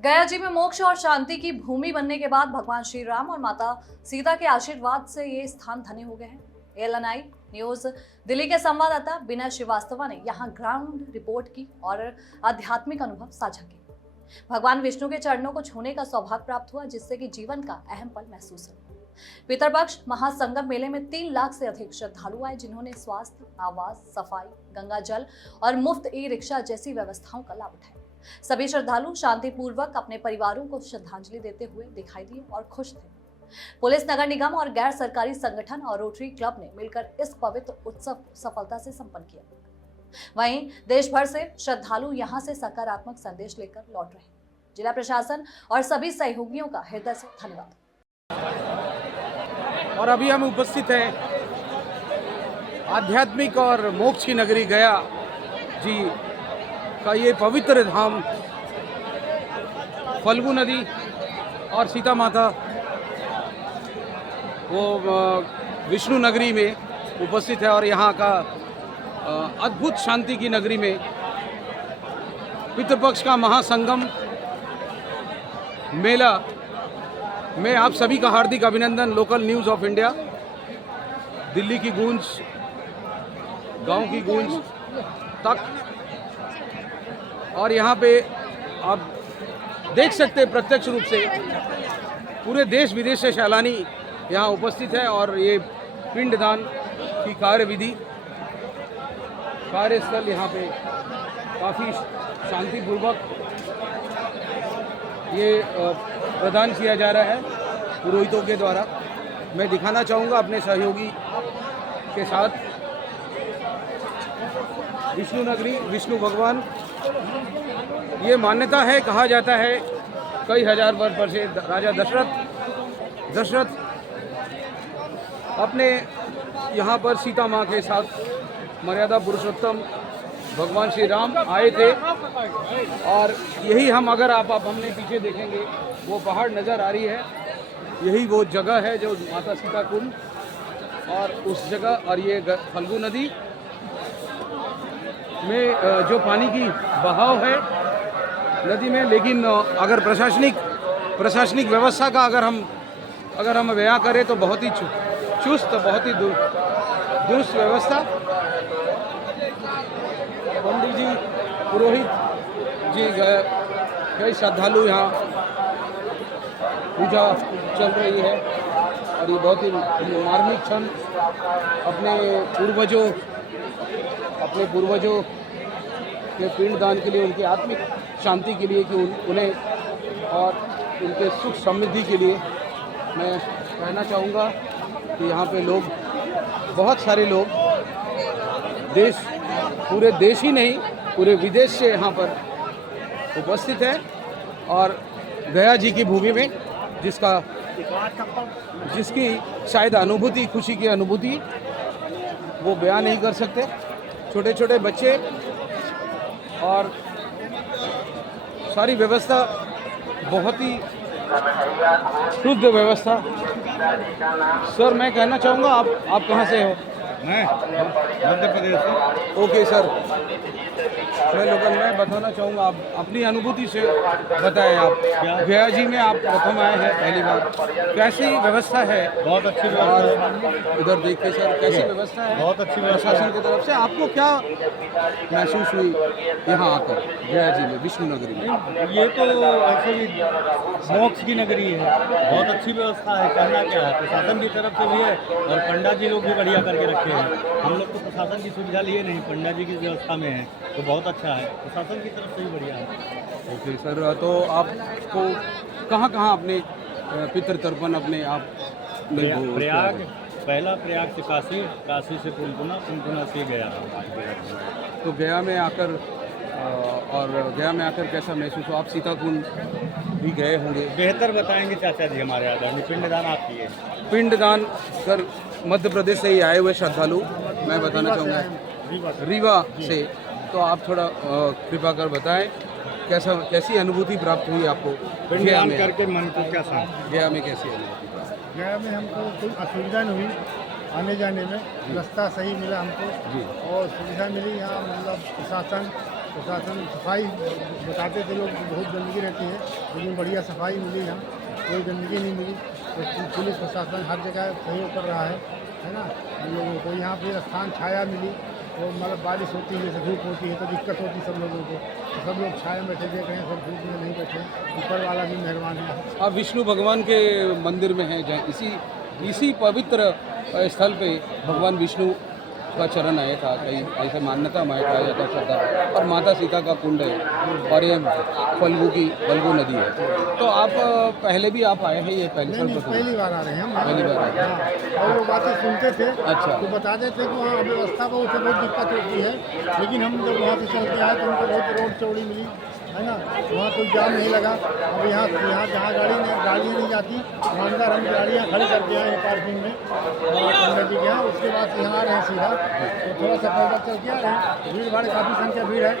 गया जी में मोक्ष और शांति की भूमि बनने के बाद भगवान श्री राम और माता सीता के आशीर्वाद से ये स्थान धन्य हो गए हैं। एएनआई न्यूज दिल्ली के संवाददाता विनय श्रीवास्तव ने यहाँ ग्राउंड रिपोर्ट की और आध्यात्मिक अनुभव साझा किए। भगवान विष्णु के चरणों को छूने का सौभाग्य प्राप्त हुआ, जिससे कि जीवन का अहम पल महसूस हुआ। पितरपक्ष महासंगम मेले में 3 लाख से अधिक श्रद्धालु आए, जिन्होंने स्वास्थ्य, आवास, सफाई, गंगा जल और मुफ्त ई-रिक्शा जैसी व्यवस्थाओं का लाभ उठाया। सभी श्रद्धालु शांतिपूर्वक अपने परिवारों को श्रद्धांजलि देते हुए दिखाई दिए और खुश थे। पुलिस, नगर निगम और गैर सरकारी संगठन और रोटरी क्लब ने मिलकर इस पवित्र उत्सव को सफलता से संपन्न किया। वहीं देश भर से श्रद्धालु यहां से सकारात्मक संदेश लेकर लौट रहे हैं। जिला प्रशासन और सभी सहयोगियों का हृदय से धन्यवाद। और अभी हम उपस्थित हैं आध्यात्मिक और मोक्ष की नगरी गया जी का ये पवित्र धाम, फल्गु नदी और सीता माता वो विष्णु नगरी में उपस्थित है। और यहाँ का अद्भुत शांति की नगरी में पितृपक्ष का महासंगम मेला में आप सभी का हार्दिक अभिनंदन। Local news of India, Delhi की गूंज, गांव की गूंज तक, और यहाँ पे आप देख सकते हैं प्रत्यक्ष रूप से पूरे देश विदेश से सैलानी यहाँ उपस्थित है। और ये पिंडदान की कार्यविधि, कार्यस्थल यहाँ पे काफ़ी शांतिपूर्वक ये प्रदान किया जा रहा है पुरोहितों के द्वारा। मैं दिखाना चाहूँगा अपने सहयोगी के साथ विष्णु नगरी, विष्णु भगवान। ये मान्यता है, कहा जाता है कई हजार वर्ष से राजा दशरथ अपने यहाँ पर सीता माँ के साथ मर्यादा पुरुषोत्तम भगवान श्री राम आए थे। और यही हम अगर आप हमने पीछे देखेंगे वो पहाड़ नज़र आ रही है, यही वो जगह है जो माता सीता कुंड, और उस जगह और ये फल्गु नदी में जो पानी की बहाव है नदी में। लेकिन अगर प्रशासनिक व्यवस्था का अगर हम बयां करें तो बहुत ही चुस्त, बहुत ही दुरुस्त व्यवस्था। पंडित जी, पुरोहित जी, कई श्रद्धालु यहाँ पूजा चल रही है। और ये बहुत ही मार्मिक क्षण अपने पूर्वजों के पिंडदान के लिए, उनकी आत्मिक शांति के लिए, कि उन्हें और उनके सुख समृद्धि के लिए मैं कहना चाहूँगा कि यहाँ पे लोग, बहुत सारे लोग, पूरे देश ही नहीं पूरे विदेश से यहाँ पर उपस्थित है। और गया जी की भूमि में जिसकी शायद अनुभूति, खुशी की अनुभूति वो बयान नहीं कर सकते। छोटे छोटे बच्चे और सारी व्यवस्था बहुत ही शुद्ध व्यवस्था। सर, मैं कहना चाहूँगा आप कहाँ से हो? मैं मध्य प्रदेश से। ओके सर, मैं बताना चाहूँगा, आप अपनी अनुभूति से बताएं। आप गया जी में आप प्रथम आए हैं, पहली बार, कैसी व्यवस्था है? बहुत अच्छी व्यवस्था है। इधर देखिए सर, कैसी व्यवस्था है? बहुत अच्छी व्यवस्था प्रशासन की तरफ से आपको क्या महसूस हुई यहाँ आकर गया जी में, विष्णु नगरी में? ये तो ऐसे भी मोक्ष की नगरी है, बहुत अच्छी व्यवस्था है। कहना क्या है, प्रशासन की तरफ से भी है और पंडा जी लोग भी बढ़िया करके रखे हैं। हम लोग तो प्रशासन की सुविधा लिए नहीं, पंडा जी की व्यवस्था में है, तो बहुत अच्छा है। प्रशासन की तरफ से भी बढ़िया है। ओके सर, तो आपको कहाँ अपने पितृतर्पण अपने आप? प्रयाग, पहला प्रयाग से काशी से पुनपुना से गया। तो गया में आकर कैसा महसूस हो? आप सीता कुंड भी गए होंगे, बेहतर बताएंगे चाचा जी हमारे आदरणीय। पिंडदान आप किए? पिंडदान सर, मध्य प्रदेश से ही आए हुए श्रद्धालु, मैं बताना चाहूँगा रीवा से। तो आप थोड़ा कृपा कर बताएं कैसी अनुभूति प्राप्त हुई आपको गया में करके? मन को कैसा गया में कैसी अनुभूति? गया में हमको कोई असुविधा नहीं हुई आने जाने में, रास्ता सही मिला हमको जी। और सुविधा मिली यहाँ, मतलब प्रशासन प्रशासन सफाई बताते थे लोग कि बहुत गंदगी रहती है, लेकिन बढ़िया सफाई मिली यहाँ, कोई गंदगी नहीं मिली। तो पुलिस प्रशासन हर जगह सहयोग कर रहा है ना। हम लोगों को यहाँ फिर स्थान छाया मिली, तो मतलब बारिश होती है, जैसे धूप होती है तो दिक्कत होती है सब लोगों को, तो सब लोग छाया में बैठे देख रहे हैं, सब धूप में नहीं बैठे, ऊपर वाला भी मेहरबान है। आप विष्णु भगवान के मंदिर में हैं, जहाँ इसी पवित्र स्थल पे भगवान विष्णु का चरण आया था, कहीं ऐसे मान्यता में कहा जाता है श्रद्धा, और माता सीता का कुंड है और ये फल्गु नदी है। तो आप पहले भी आप आए हैं, ये पहली बार आ रहे हैं हम। पहली बार आए हैं। और लोग बातें सुनते थे, अच्छा। तो बताते थे कि वहाँ व्यवस्था बहुत दिक्कत होती है, लेकिन हम जब वहाँ से चल के आए तो हमको बहुत रोड चौड़ी मिली, है ना। वहाँ कोई जाम नहीं लगा। अब यहाँ जहाँ गाड़ी नहीं जाती, वहाँ अंदर हम गाड़ियाँ खड़ी करके आए हैं पार्किंग में पंडित जी के यहाँ। उसके बाद यहाँ आ रहे हैं सीधा, तो थोड़ा सा पैदल चल के आ रहे हैं। भीड़ भाड़ काफ़ी संख्या भीड़ है,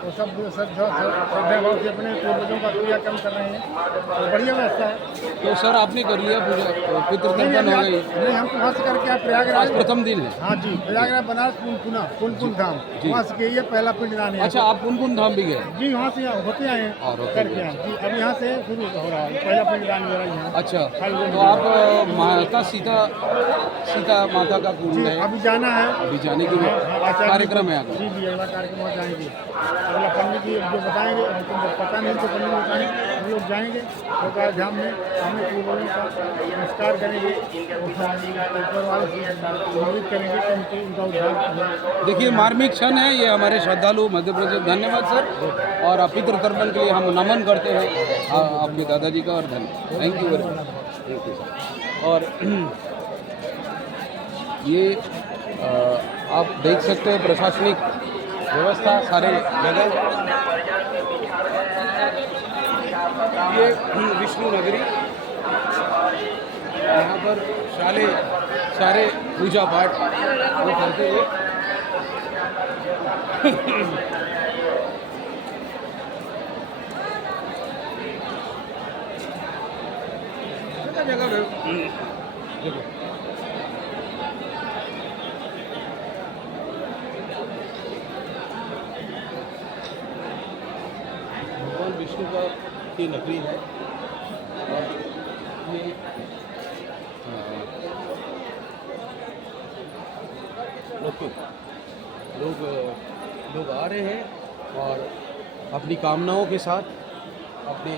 तो सब श्रद्धा भाव से अपने पूर्वजों का क्रियाक्रम कर रहे हैं, तो बढ़िया व्यवस्था है। तो सर आपने कर लिया पूजा, पितृतर्पण हो गई? नहीं, हम तो वहाँ से करके आप प्रयागराज प्रथम दिन है। हाँ जी, प्रयागराज बनारस पुनपुन धाम, वहाँ से ये पहला पिंडदान है। अच्छा, आप पुनपुन धाम भी गए? जी, वहाँ से होते आए हैं करके आए जी। अब यहाँ से शुरू हो रहा है पहला पिंडदान मेरा यहाँ। अच्छा, तो आप माता सीता माता का कुंड है, अभी जाना है, अभी जाने के लिए कार्यक्रम है जी जी, अगला कार्यक्रम हो जाएंगे। अगला पंडित जी जो बताएंगे, हमको पता नहीं तो पंडित बताएंगे, हम लोग जाएंगे तो धाम में हमें पूर्वजों का नमस्कार करेंगे, ऊपर वाले से उम्मीद करेंगे कि उनका उद्धार। देखिए, मार्मिक क्षण है ये हमारे श्रद्धालु मध्य प्रदेश। धन्यवाद सर। और पितृ तर्पण के लिए हम नमन करते हैं आपके दादाजी का, और धन्यवाद, thank you very much, thank you sir. और ये आप देख सकते हैं प्रशासनिक व्यवस्था सारे जगह। ये विष्णु नगरी, यहाँ पर सारे पूजा पाठ वो करते हुए जगह देखो, भगवान विष्णु की नगरी है। और ये लोग आ रहे हैं और अपनी कामनाओं के साथ अपने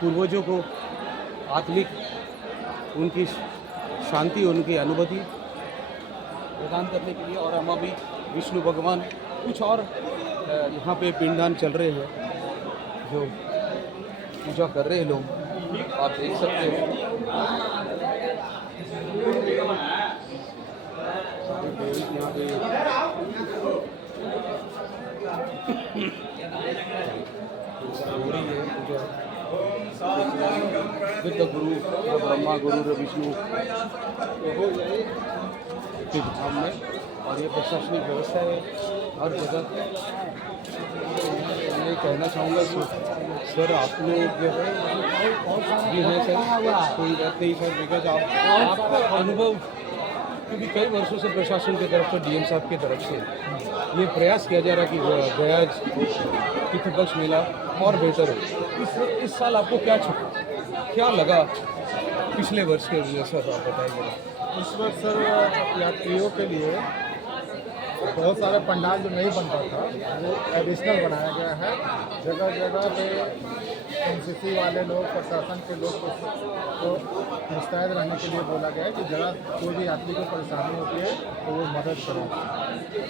पूर्वजों को आत्मिक उनकी शांति, उनकी अनुभूति प्रदान करने के लिए। और हम अभी विष्णु भगवान कुछ और यहाँ पे पिंडदान चल रहे हैं, जो पूजा कर रहे हैं लोग, आप देख सकते हैं। यहाँ पे हो रही है पूजा। गुरु ब्रह्मा गुरु विष्णु के सामने, और ये प्रशासनिक व्यवस्था है हर जगह। मैं कहना चाहूँगा कि सर आप लोग जो है जी हैं सर, कोई बात नहीं सर, बिकॉज आपका अनुभव, क्योंकि कई वर्षों से प्रशासन की तरफ से, डीएम साहब की तरफ से ये प्रयास किया जा रहा कि गया पितृपक्ष मेला और बेहतर हो। इस साल आपको क्या लगा पिछले वर्ष के लिए सर, आप बताइए। इस वर्ष सर यात्रियों के लिए बहुत सारे पंडाल जो नहीं बनता था वो एडिशनल बनाया गया है। जगह जगह पे एनसीसी वाले लोग, प्रशासन के लोग को मुस्तैद रहने के लिए बोला गया है कि जरा कोई भी यात्री को परेशानी होती है तो वो मदद करें।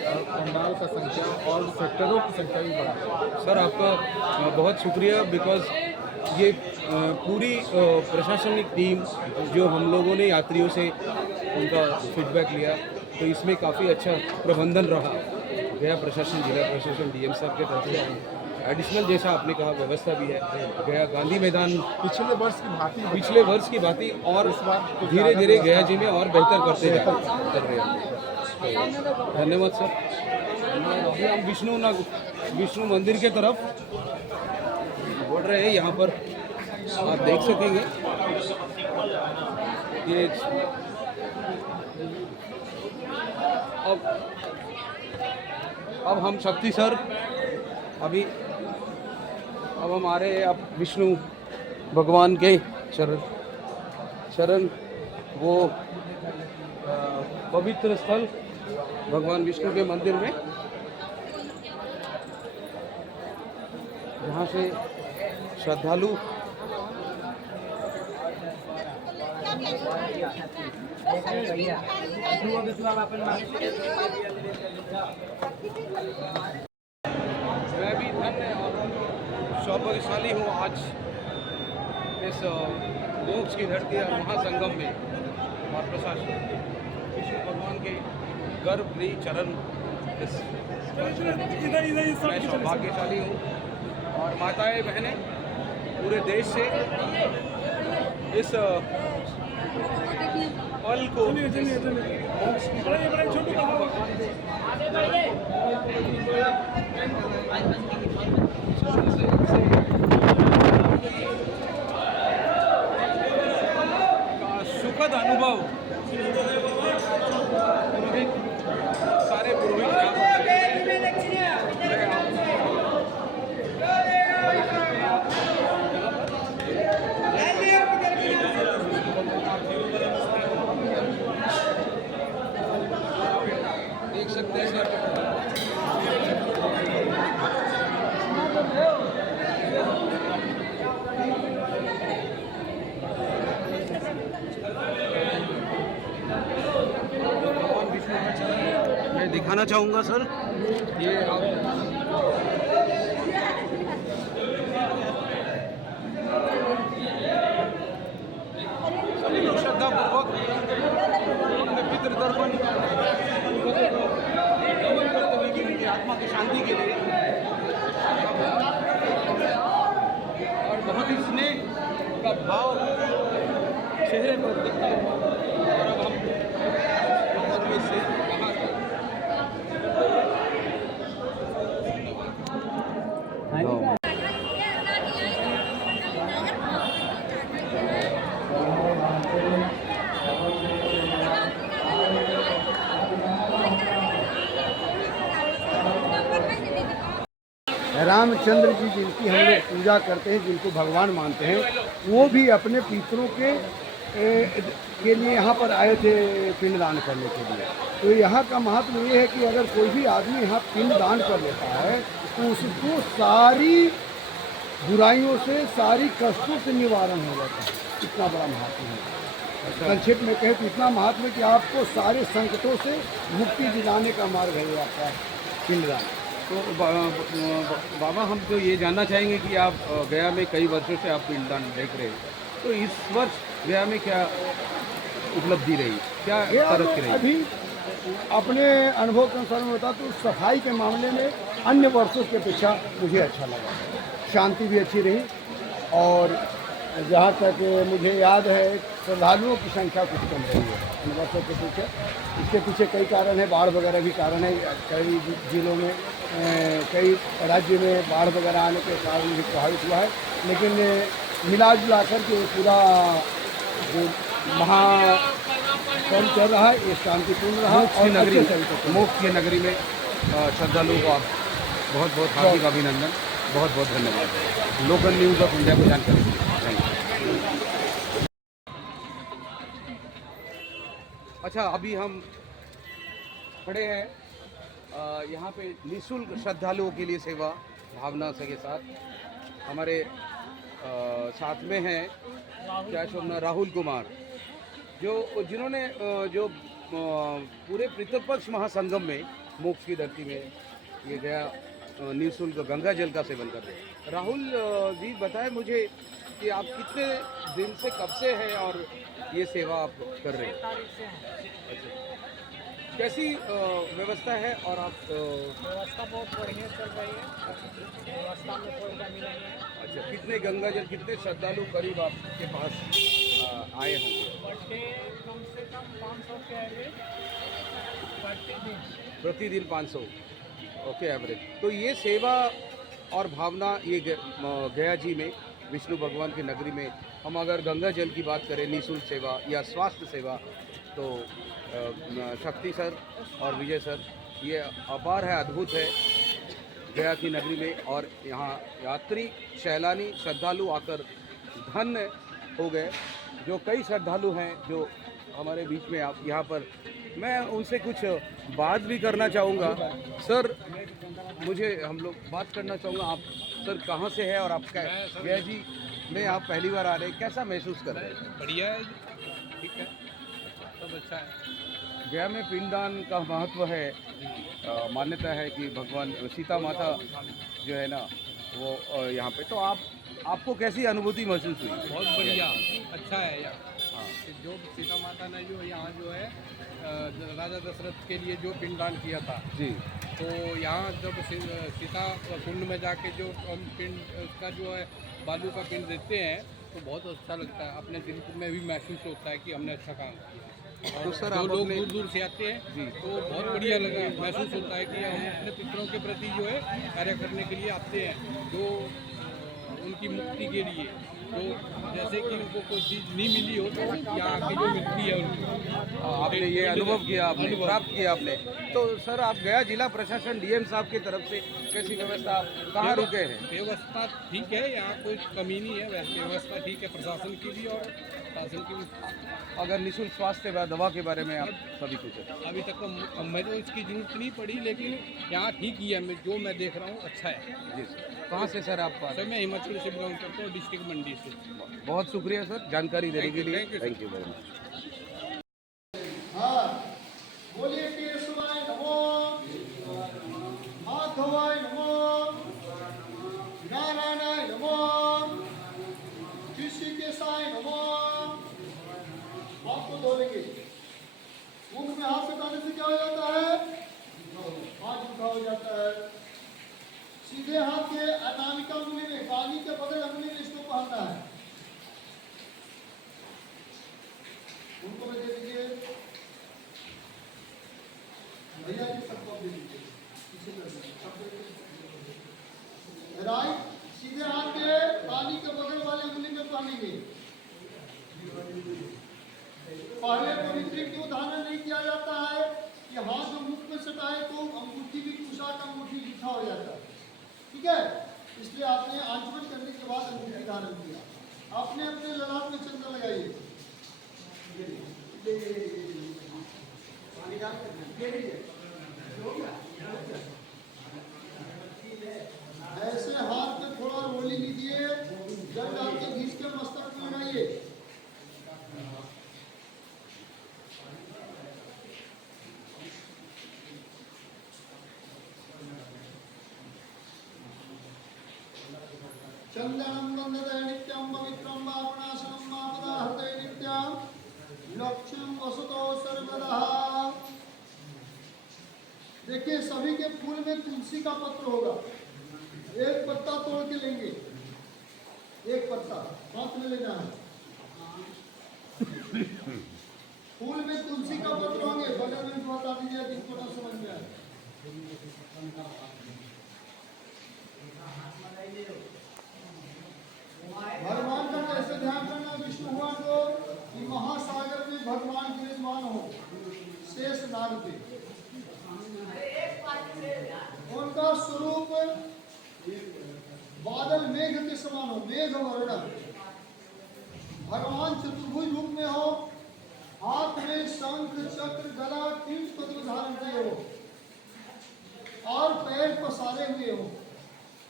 और पंडाल का संख्या और सेक्टरों की संख्या भी बढ़ा। सर आपका बहुत शुक्रिया, बिकॉज ये पूरी प्रशासनिक टीम जो हम लोगों ने यात्रियों से उनका फीडबैक लिया, तो इसमें काफ़ी अच्छा प्रबंधन रहा। गया प्रशासन, जिला प्रशासन, डीएम साहब के तरफ से एडिशनल, जैसा आपने कहा, व्यवस्था भी है। गया गांधी मैदान पिछले वर्ष की भांति और इस बार धीरे धीरे गया जी में और बेहतर कर रहे हैं। तो धन्यवाद सर। अभी हम विष्णु मंदिर के तरफ बढ़ रहे हैं। यहाँ पर आप देख सकेंगे ये अब हम शक्ति सर अभी अब हम आ रहे हैं अब विष्णु भगवान के शरण वो पवित्र स्थल भगवान विष्णु के मंदिर में, जहाँ से श्रद्धालु मैं भी धन्य और सौभाग्यशाली हूँ आज इस मोक्ष की धरती और महासंगम में और प्रशासन विष्णु भगवान के गर्भगृह चरण इस मैं सौभाग्यशाली हूँ और माताएं बहनें पूरे देश से इस पल को मोक्ष की सुखद अनुभव पुरोहित सारे पुरोहित देख सकते हैं सर। भगवान विष्णु का चरण मैं दिखाना चाहूँगा सर, ये आप सभी लोग श्रद्धापूर्वक अपने पितृतर्पण नमन करते हुए कि उनकी आत्मा की शांति के लिए और बहुत ही स्नेह का भाव चेहरे पर दिखता है। और अब हम में से बाहर रामचंद्र जी जिनकी हम लोग पूजा करते हैं, जिनको भगवान मानते हैं, वो भी अपने पितरों के लिए यहाँ पर आए थे पिंडदान करने के लिए। तो यहाँ का महत्व ये है कि अगर कोई भी आदमी यहाँ पिंडदान कर लेता है तो उसको सारी बुराइयों से, सारी कष्टों से निवारण हो जाता है। इतना बड़ा महात्मा है। संक्षेप में कहे तो इतना महात्मा है कि आपको सारे संकटों से मुक्ति दिलाने का मार्ग है आपका पिंडदान। तो बाबा हम तो ये जानना चाहेंगे कि आप गया में कई वर्षों से आप पिंडदान देख रहे हैं, तो इस वर्ष गया में क्या उपलब्धि रही, क्या तरफ की रही? अभी अपने अनुभव के अनुसार में बता तो सफाई के मामले में अन्य वर्षों की अपेक्षा मुझे अच्छा लगा, शांति भी अच्छी रही। और जहाँ तक मुझे याद है श्रद्धालुओं की संख्या कुछ कम रही है इन वर्षों के पीछे। इसके पीछे कई कारण है, बाढ़ वगैरह भी कारण है। कई जिलों में, कई राज्य में बाढ़ वगैरह आने के कारण भी प्रभावित हुआ है। लेकिन मिला जुला कर के पूरा जो महापर्व चल रहा है ये शांतिपूर्ण रहा। मोक्ष की नगरी में श्रद्धालुओं को आप बहुत बहुत हार्दिक अभिनंदन, बहुत बहुत धन्यवाद। लोकल न्यूज़ ऑफ इंडिया को जानकारी दी। Thank you. अच्छा, अभी हम खड़े हैं यहाँ पे निःशुल्क श्रद्धालुओं के लिए सेवा भावना से के साथ हमारे साथ में हैं क्या शुभ राहुल कुमार, जिन्होंने जो पूरे पितृपक्ष महासंगम में मोक्ष की धरती में ये गया निःशुल्क गंगा जल का सेवन कर रहे हैं। राहुल जी बताएं मुझे कि आप कितने दिन से, कब से हैं और ये सेवा आप कर रहे हैं? अच्छा, कैसी व्यवस्था है? और आप व्यवस्था बहुत बढ़िया चल रही है। व्यवस्था में कोई कमी नहीं है। अच्छा, कितने गंगा जल, कितने श्रद्धालु करीब आपके पास आए होंगे? बर्थडे कम से कम 500 के एवरेज प्रतिदिन 500 ओके एवरेज। तो ये सेवा और भावना ये गया जी में विष्णु भगवान की नगरी में हम अगर गंगा जल की बात करें, निःशुल्क सेवा या स्वास्थ्य सेवा, तो शक्ति सर और विजय सर, ये अपार है, अद्भुत है। गया की नगरी में, और यहाँ यात्री सैलानी श्रद्धालु आकर धन्य हो गए। जो कई श्रद्धालु हैं जो हमारे बीच में आप यहाँ पर, मैं उनसे कुछ बात भी करना चाहूँगा। सर, मुझे हम लोग बात करना चाहूँगा, आप सर कहाँ से है और आपका गया जी में आप पहली बार आ रहे हैं, कैसा महसूस कर रहे हैं? बढ़िया है, ठीक है, सब अच्छा है। गया में पिंडदान का महत्व है, मान्यता है कि भगवान सीता माता जो है ना वो यहाँ पे, तो आपको कैसी अनुभूति महसूस हुई? बहुत बढ़िया, अच्छा है यहाँ। हाँ जो सीता माता ने जो यहाँ जो है राजा दशरथ के लिए जो पिंडदान किया था, जी, तो यहाँ जब सीता कुंड में जाके जो हम पिंड उसका जो है बालू का पिंड देते हैं तो बहुत अच्छा लगता है, अपने दिल में भी महसूस होता है कि हमने अच्छा काम किया। तो सर जो आप लोग अपने दूर दूर से आते हैं जी, तो बहुत बढ़िया लगा, महसूस होता है कि हम अपने पितरों के प्रति जो है कार्य करने के लिए आते हैं, जो उनकी मुक्ति के लिए, तो जैसे कि उनको कोई चीज़ नहीं मिली हो तो यहाँ आके जो मिलती है उनको, आपने ये अनुभव किया, आपने प्राप्त किया आपने। तो सर आप गया जिला प्रशासन डीएम साहब की तरफ से कैसी व्यवस्था, कहाँ रुके हैं? व्यवस्था ठीक है, यहाँ कोई कमी नहीं है, व्यवस्था ठीक है प्रशासन की भी और शासन की भी। अगर निःशुल्क स्वास्थ्य व दवा के बारे में आप सभी कुछ है? अभी तक तो मैं तो इसकी जरूरत नहीं पड़ी, लेकिन यहाँ ठीक ही है, मैं जो मैं देख रहा हूँ अच्छा है। जी सर, कहाँ से सर आप? सर मैं हिमाचल से बिलोंग करता हूँ, डिस्ट्रिक्ट मंडी से। बहुत शुक्रिया सर जानकारी देने के लिए, Thank you, thank you very much. हाँ, बोलिए केशवाय नमो, माधवाय नमो, नारायणाय नमो, ऋषिकेशाय नमो। हाथ को धो लेंगे। मुख में हाथ सटाने से क्या हो जाता है? हाथ उठा हो जाता है। सीधे हाथ के अनामिका अंगुली में, कानी के बगल अंगुली में इसको पहनना है। उनको में दे दीजिए, भैया जी सबको दे दीजिए, इसी तरह राइट, सीधे हाथ के कानी के बगल वाले अंगुली में पहनेंगे। पहले पवित्री क्यों धारण नहीं किया जाता है कि हाथ जो मुख में सटाए तो अंगूठी भी कुशा का अंगूठी लिखा हो जाता है, ठीक है? इसलिए आपने आचमन करने के बाद अंगूठी धारण किया। आपने अपने ललाट में चंदन लगाइए, ऐसे हाथ में थोड़ा रोली लीजिए, जल डाल के घींच के मस्तक में लगाइए। चंदनम वंदते नित्यं पवित्रं वापनाशनं वापदाहते नित्यं लक्ष्यं वसतो सर्वदा। देखिए सभी के फूल में तुलसी का पत्र होगा, एक पत्ता तोड़ के लेंगे, एक पत्ता हाथ में लेना है। फूल में तुलसी का पत्र होंगे, बगल में बता दीजिए जिसको ना समझ में आए। भगवान का कैसे ध्यान करना? विष्णु भगवान को कि महासागर में भगवान विराजमान हो, शेष नाग पे। उनका स्वरूप बादल मेघ के समान हो, मेघ वर्ण। भगवान चतुर्भुज रूप में हो, हाथ में शंख चक्र गदा तीन पद्म धारण किए हो और पैर पसारे हुए हो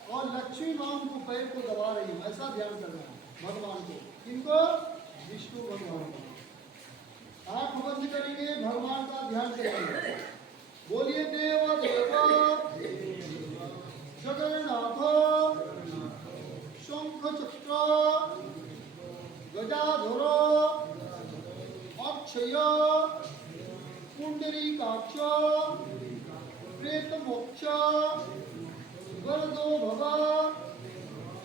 और लक्ष्मी मां को पैर को दबा रही हो, ऐसा ध्यान करना है भगवान को। इनको विष्णु भगवान को आंख बंद करेंगे, भगवान का ध्यान करेंगे। बोलिए देव देव जगन्नाथ शंख चक्र गजाधर अक्षय पुंडरीकाक्ष प्रेत मोक्ष वरदो भव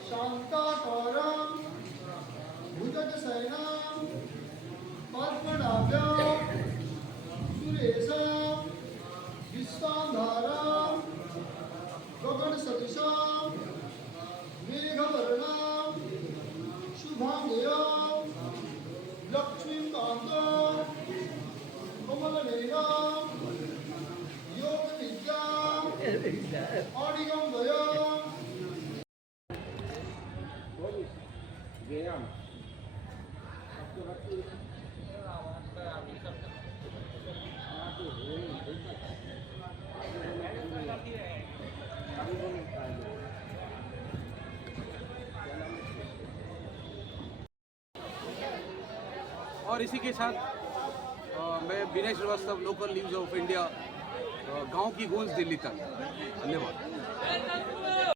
शांताकारं भुजगशयनं पद्मनाभं सुरेशं विश्वाधारं गगनसदृशं मेघवर्णं शुभांगेयं लक्ष्मीकान्तं कमलनयनं योगविद्यां अणिगं और इसी के साथ मैं Vinay Shrivastava, local news of India, Gaon ki गूंज दिल्ली तक। धन्यवाद।